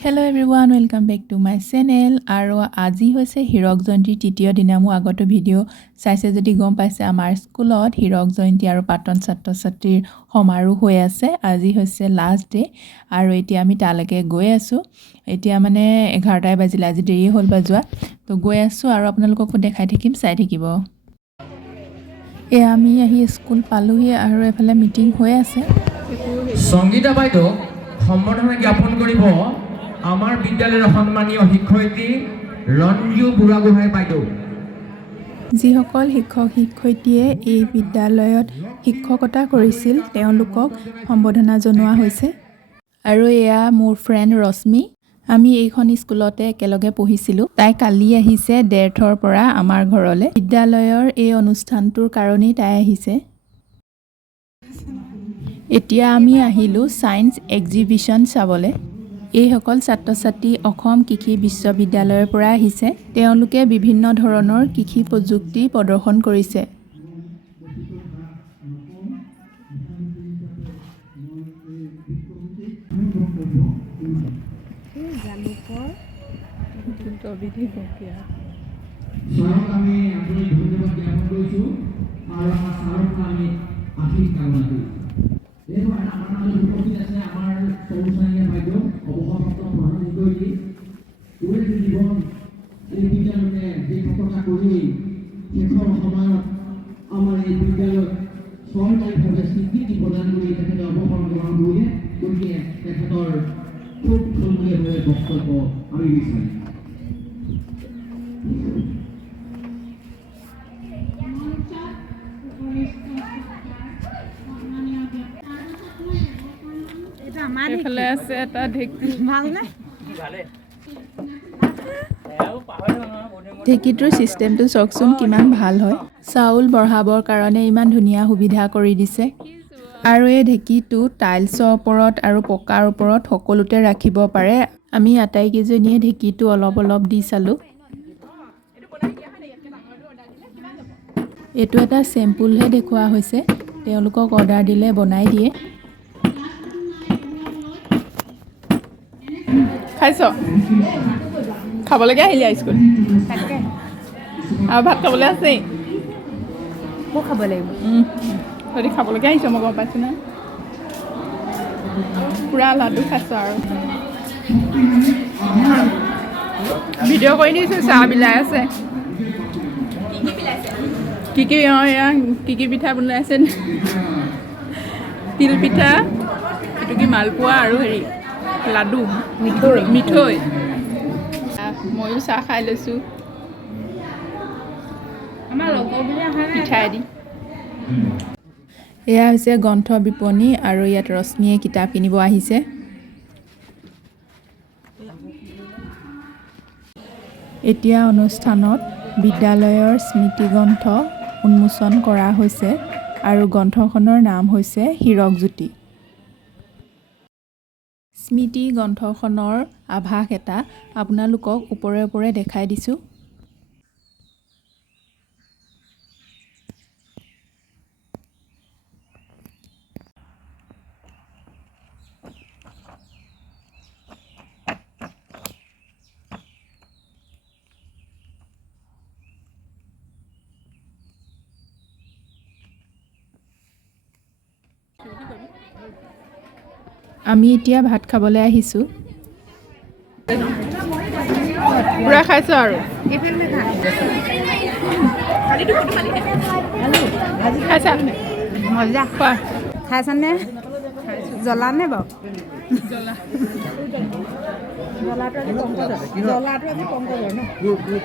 Hello everyone, welcome back to my channel. আৰু আজি হৈছে হীৰক জয়ন্তীৰ তৃতীয় দিনা। মই আগতে ভিডিঅ' চাইছে যদি গম পাইছে আমাৰ স্কুলত হীৰক জয়ন্তী আৰু প্ৰাক্তন ছাত্ৰ ছাত্ৰীৰ সমাৰোহ হৈ আছে। আজি হৈছে লাষ্ট ডে আৰু এতিয়া আমি তালৈকে গৈ আছো। এতিয়া মানে 11টাই বাজিলে, আজি দেৰি হ'ল বাজোৱা। তো গৈ আছো আৰু আপোনালোককো দেখাই থাকিম, চাই থাকিব। আমি আহি স্কুল পালোহি আৰু এফালে মিটিং হৈ আছে। সংগীতা বাইদেউ সম্বৰ্ধনা জ্ঞাপন কৰিব আমাৰ বিদ্যালয়ৰ সন্মানীয় শিক্ষয়িত্ৰী ৰঞ্জু বুঢ়াগোহাঁই বাইদেউ। যিসকল শিক্ষক শিক্ষয়িত্ৰীয়ে এই বিদ্যালয়ত শিক্ষকতা কৰিছিল তেওঁলোকক সম্বৰ্ধনা জনোৱা হৈছে। আৰু এয়া মোৰ ফ্ৰেণ্ড ৰশ্মি, আমি এইখন স্কুলতে একেলগে পঢ়িছিলোঁ। তাই কালি আহিছে ডেৰথৰ পৰা আমাৰ ঘৰলৈ। বিদ্যালয়ৰ এই অনুষ্ঠানটোৰ কাৰণেই তাই আহিছে। এতিয়া আমি আহিলোঁ ছায়েন্স এক্সিবিশ্যন চাবলৈ। এইসকল ছাত্ৰ ছাত্ৰী অসম কৃষি বিশ্ববিদ্যালয়ৰ পৰা আহিছে। তেওঁলোকে বিভিন্ন ধৰণৰ কৃষি প্ৰযুক্তি প্ৰদৰ্শন কৰিছে। চৰকাৰীভাৱে স্বীকৃতি প্ৰদান কৰি তেখেতে অৱসৰ গ্ৰহণ কৰিলে। গতিকে তেখেতৰ খুব থলমূলীয়াভাৱে বক্তব্য আমি বিচাৰিম। এফালে আছে এটা ঢেঁকীটোৰ চিষ্টেমটো চাওকচোন কিমান ভাল হয়। চাউল বঢ়াবৰ কাৰণে ইমান ধুনীয়া সুবিধা কৰি দিছে। আৰু এই ঢেঁকীটো টাইলছৰ ওপৰত আৰু পকাৰ ওপৰত সকলোতে ৰাখিব পাৰে। আমি আটাইকেইজনীয়ে ঢেঁকীটো অলপ অলপ দি চালোঁ। এইটো এটা চেম্পুলহে দেখুওৱা হৈছে, তেওঁলোকক অৰ্ডাৰ দিলে বনাই দিয়ে। খাইছ? খাবলৈকে আহিলি স্কুল আৰু ভাত খাবলৈ আছেই। মই খাব লাগিব। তহঁতি খাবলৈকে আহিছ, মই গম পাইছোঁ না। পূৰা লাডু খাইছ আৰু ভিডিঅ' কৰি দিছোঁ। চাহ বিলাই আছে। কি কি এয়া কি কি পিঠা বনাইছে? তিল পিঠা, এইটো কি মালপোৱা আৰু হেৰি লাডু, মিঠৈ। ময়ো চাহ খাই লৈছোঁ আমাৰ লগৰ বুলি অহা নাই পিঠাই দি। এয়া হৈছে গ্ৰন্থ বিপণী আৰু ইয়াত ৰশ্মিয়ে কিতাপ কিনিব আহিছে। এতিয়া অনুষ্ঠানত বিদ্যালয়ৰ স্মৃতিগ্ৰন্থ উন্মোচন কৰা হৈছে আৰু গ্ৰন্থখনৰ নাম হৈছে হীৰক জ্যোতি। স্মৃতি গ্ৰন্থখনৰ আভাস এটা আপোনালোকক ওপৰে ওপৰে দেখাই দিছোঁ। আমি এতিয়া ভাত খাবলৈ আহিছোঁ। পূৰা খাইছোঁ আৰু খাইছা? মজা খোৱা। খাইছানে? জ্বলা নে বাৰু?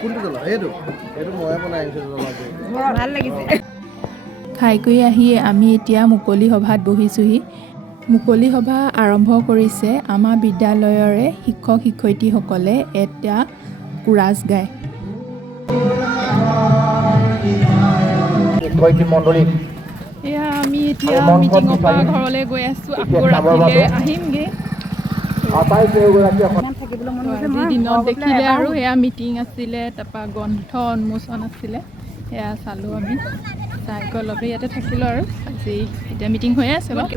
কোনটো জ্বলা? এইটো ময়ে বনাই আনিছোঁ জ্বলাটো। ভাল লাগিছে। খাই কৰি আহি আমি এতিয়া মুকলি সভাত বহিছোঁহি। মুকলি সভা আৰম্ভ কৰিছে আমাৰ বিদ্যালয়ৰে শিক্ষক শিক্ষয়িত্ৰীসকলে এটা কোৰাছ গায়। শিক্ষয়িত্ৰী মণ্ডলী এয়া আমি এতিয়া মিটিঙৰ পৰা ঘৰলৈ গৈ আছোঁ। আকৌ ৰাতিলৈ আহিমগৈ। আজি দিনত দেখিলে আৰু সেয়া মিটিং আছিলে, তাৰপৰা গ্ৰন্থ উন্মোচন আছিলে, সেয়া চালোঁ আমি। চাই গৈ অলপ ইয়াতে থাকিলোঁ আৰু আজি এতিয়া মিটিং হৈয়ে আছে বাৰু।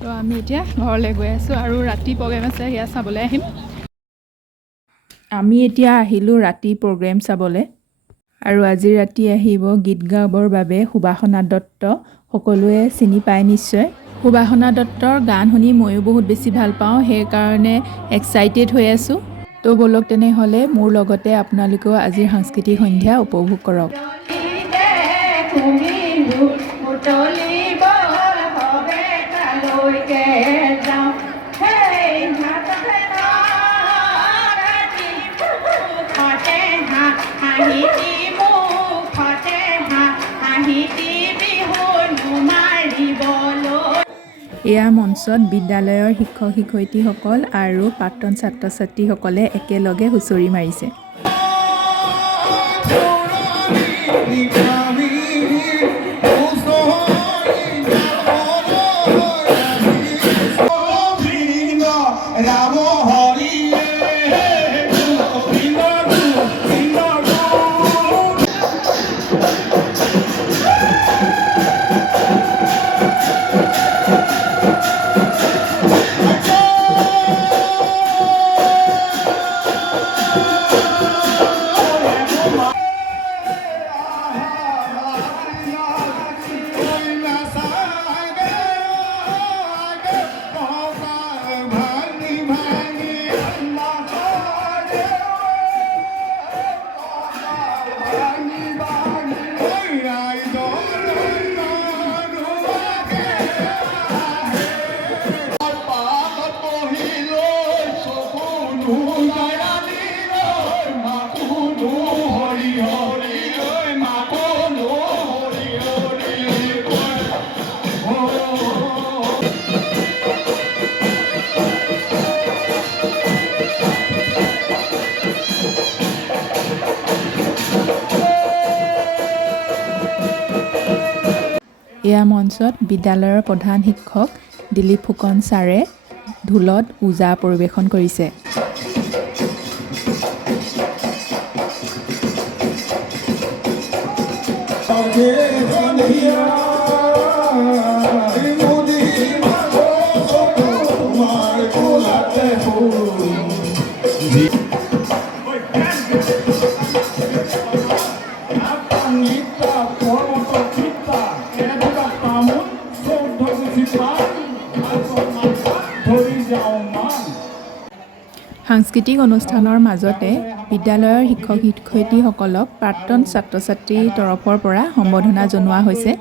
তো আমি এতিয়া ঘৰলৈ গৈ আছোঁ আৰু ৰাতি প্ৰগ্ৰেম আছে সেয়া চাবলৈ আহিম আমি এতিয়া আহিলোঁ ৰাতি প্ৰগ্ৰেম চাবলৈ আৰু আজি ৰাতি আহিব গীত গাবৰ বাবে সুবাসনা দত্ত সকলোৱে চিনি পায় নিশ্চয় সুবাসনা দত্তৰ গান শুনি ময়ো বহুত বেছি ভাল পাওঁ সেইকাৰণে এক্সাইটেড হৈ আছোঁ তো বলক তেনেহ'লে মোৰ লগতে আপোনালোকেও আজিৰ সাংস্কৃতিক সন্ধ্যা উপভোগ কৰক এয়া মঞ্চত বিদ্যালয়ৰ শিক্ষক শিক্ষয়িত্ৰীসকল আৰু প্ৰাক্তন ছাত্ৰ ছাত্ৰীসকলে একেলগে হুঁচৰি মাৰিছে এয়া মঞ্চত বিদ্যালয়ৰ প্ৰধান শিক্ষক দিলীপ ফুকন ছাৰে ঢোলত ওজা পৰিৱেশন কৰিছে সাংস্কৃতিক অনুষ্ঠানৰ মাজতে বিদ্যালয়ৰ শিক্ষক শিক্ষয়িত্ৰীসকলক প্ৰাক্তন ছাত্ৰ ছাত্ৰীৰ তৰফৰ পৰা সম্বৰ্ধনা জনোৱা হৈছে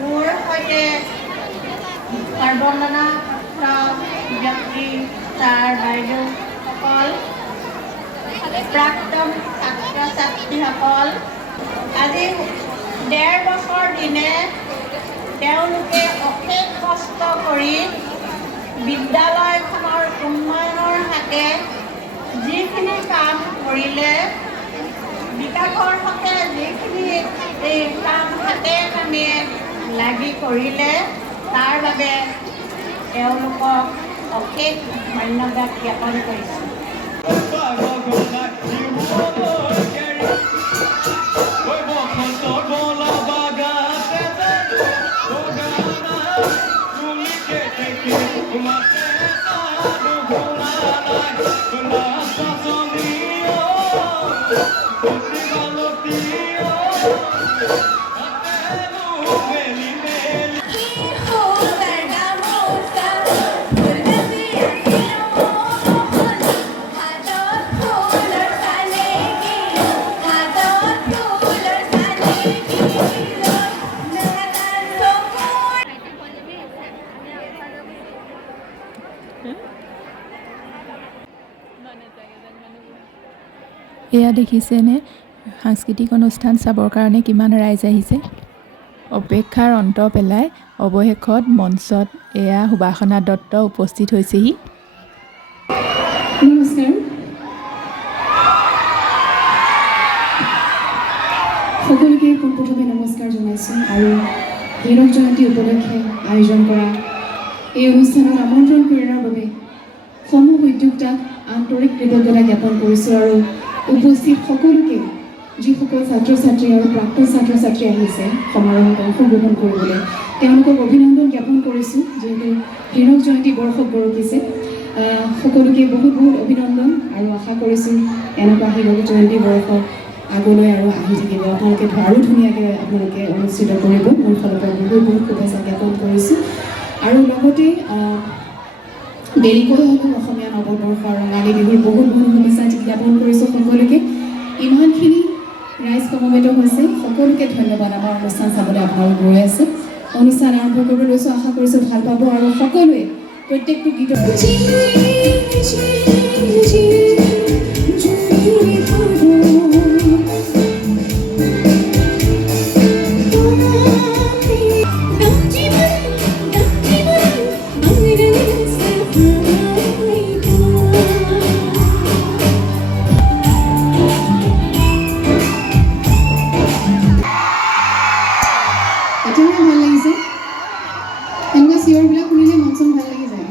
মোৰ সৈতে সৰ্বমানা ব্যক্তি ছাৰ বাইদেউসকল প্ৰাক্তন ছাত্ৰ ছাত্ৰীসকল আজি 1.5 বছৰ দিনে তেওঁলোকে অশেষ কষ্ট কৰি বিদ্যালয়খনৰ উন্নয়নৰ হাতে যিখিনি কাম কৰিলে বিকাশৰ হকে যিখিনি এই কাম হাতে কামে লাগি কৰিলে তাৰ বাবে তেওঁলোকক অশেষ ধন্যবাদ জ্ঞাপন কৰিছোঁ এয়া দেখিছেনে সাংস্কৃতিক অনুষ্ঠান চাবৰ কাৰণে কিমান ৰাইজ আহিছে অপেক্ষাৰ অন্ত পেলাই অৱশেষত মঞ্চত এয়া সুবাসনা দত্ত উপস্থিত হৈছেহি নমস্কাৰ সকলোকে পোনপ্ৰথমে নমস্কাৰ জনাইছোঁ আৰু হীৰক জয়ন্তী উপলক্ষে আয়োজন কৰা এই অনুষ্ঠানত আমন্ত্ৰণ কৰাৰ বাবে সমূহ উদ্যোক্তাক আন্তৰিক কৃতজ্ঞতা জ্ঞাপন কৰিছোঁ আৰু উপস্থিত সকলোকে যিসকল ছাত্ৰ ছাত্ৰী আৰু প্ৰাক্তন ছাত্ৰ ছাত্ৰী আহিছে সমাৰোহত অংশগ্ৰহণ কৰিবলৈ তেওঁলোকক অভিনন্দন জ্ঞাপন কৰিছোঁ যিহেতু হীৰক জয়ন্তী বৰ্ষত গৰকিছে সকলোকে বহুত বহুত অভিনন্দন আৰু আশা কৰিছোঁ এনেকুৱা হীৰক জয়ন্তী বৰ্ষত আগলৈ আৰু আহি থাকিব আপোনালোকে আৰু ধুনীয়াকৈ আপোনালোকে অনুষ্ঠিত কৰিব মোৰ ফালৰ পৰা বহুত বহুত শুভেচ্ছা জ্ঞাপন কৰিছোঁ আৰু লগতে দেৰিকৈ হ'লেও অসমীয়া নৱবৰ্ষৰ ৰঙালী বিহুৰ বহুত বহুত শুভেচ্ছা জ্ঞাপন কৰিছোঁ সকলোকে ইমানখিনি ৰাইজ সমবেত হৈছে সকলোকে ধন্যবাদ আমাৰ অনুষ্ঠান চাবলৈ আপোনালোক গৈ আছে অনুষ্ঠান আৰম্ভ কৰিব লৈছোঁ আশা কৰিছোঁ ভাল পাব আৰু সকলোৱে প্ৰত্যেকটো গীত এতিয়াহে ভাল লাগিছে এনেকুৱা চিঞৰবিলাক শুনিলে মন চন ভাল লাগি যায়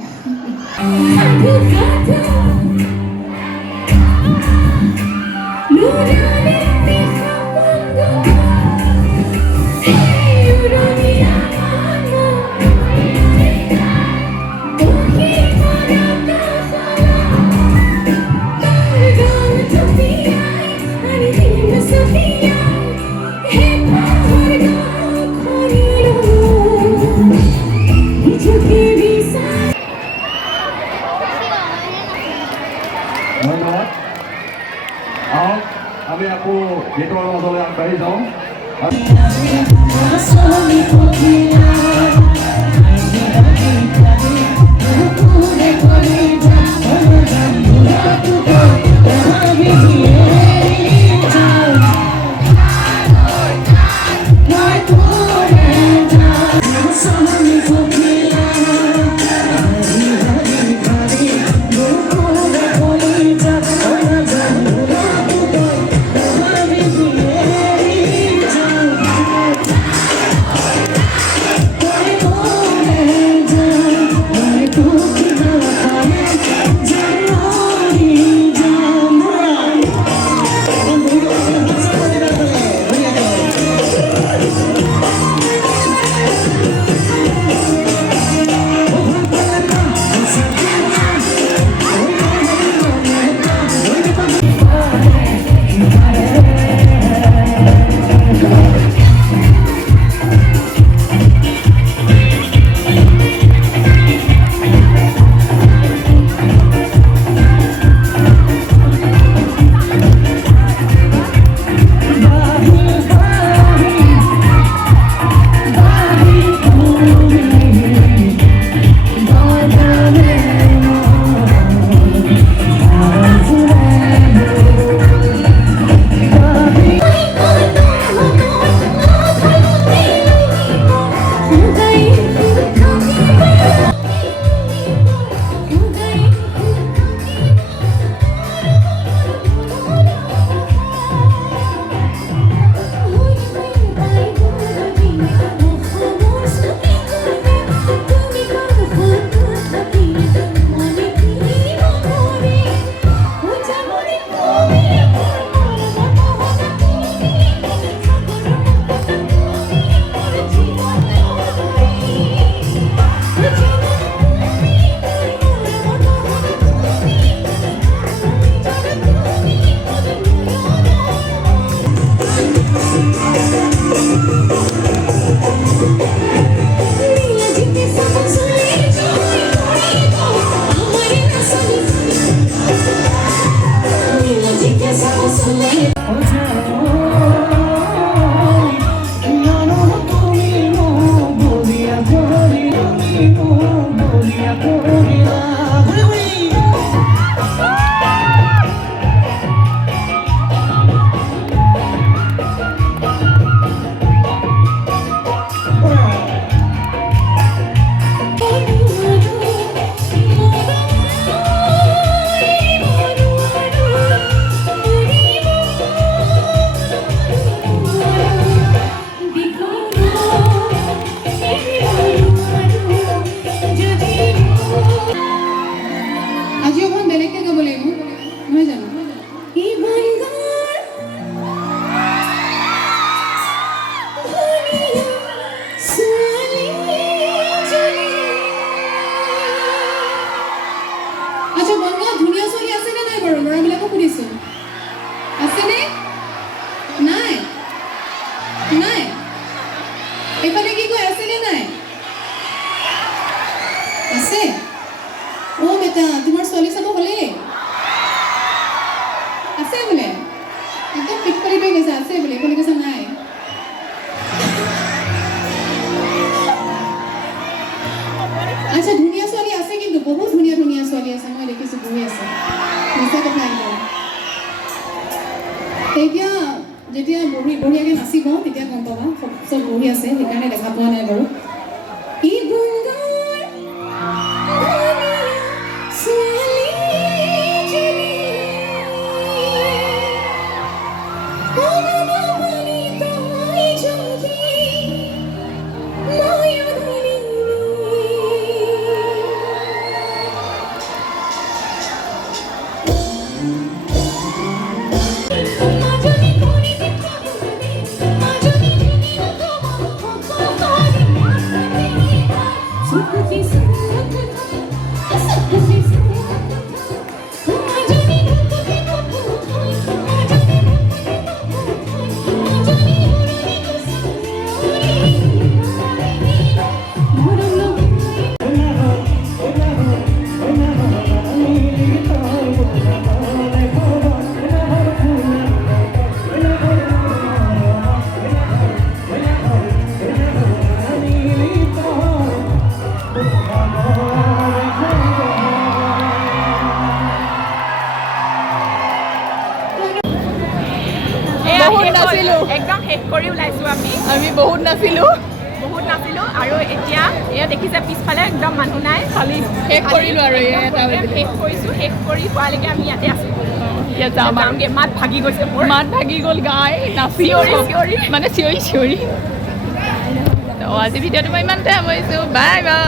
ধন্যবাদ আহক আমি আকৌ গীতৰ মাজলৈ আগবাঢ়ি যাওঁ আচ্ছা বনগাঁও ধুনীয়া ছোৱালী আছেনে নাই বাৰু ল'ৰাবিলাকক সুধিছোঁ আছেনে নাই নাই এইফালে কি কয় আছেনে নাই আছে অ' বেটা তোমাৰ ছোৱালী চাব হ'লেই আছে বোলে একদম পিক পাৰি পাই গৈছে আছে বোলে এইফালে কৈছে নাই আচ্ছা ধুনীয়া ছোৱালী আছে কিন্তু বহুত ধুনীয়া ধুনীয়া ছোৱালী আছে মই দেখিছোঁ বহি আছে মিছা কথা একদম এতিয়া যেতিয়া বঢ়িয়াকৈ নাচিব তেতিয়া গম পাবা চব বহি আছে সেইকাৰণে দেখা পোৱা নাই বাৰু ই বনগাঁৱৰ ছোৱালীজনী অনবনী তই যদি নয়ননী মাজনী কৰি দেখাবলৈ মাজনী সুখী একদম শেষ কৰি ওলাইছোঁ আমি বহুত নাছিলোঁ আৰু এতিয়া এয়া দেখিছে পিছফালে একদম মানুহ নাই খালি শেষ কৰিলোঁ আৰু শেষ কৰিছোঁ শেষ কৰি হোৱালৈকে আমি ইয়াতে আছোঁ যামগৈ মাত ভাগি গৈছে মোৰ মাত ভাগি গ'ল গাই নাচি চিঞৰি মানে চিঞৰি তো আজি ভিডিঅ'টো মই ইমানতে সামৰিছোঁ বাই বাই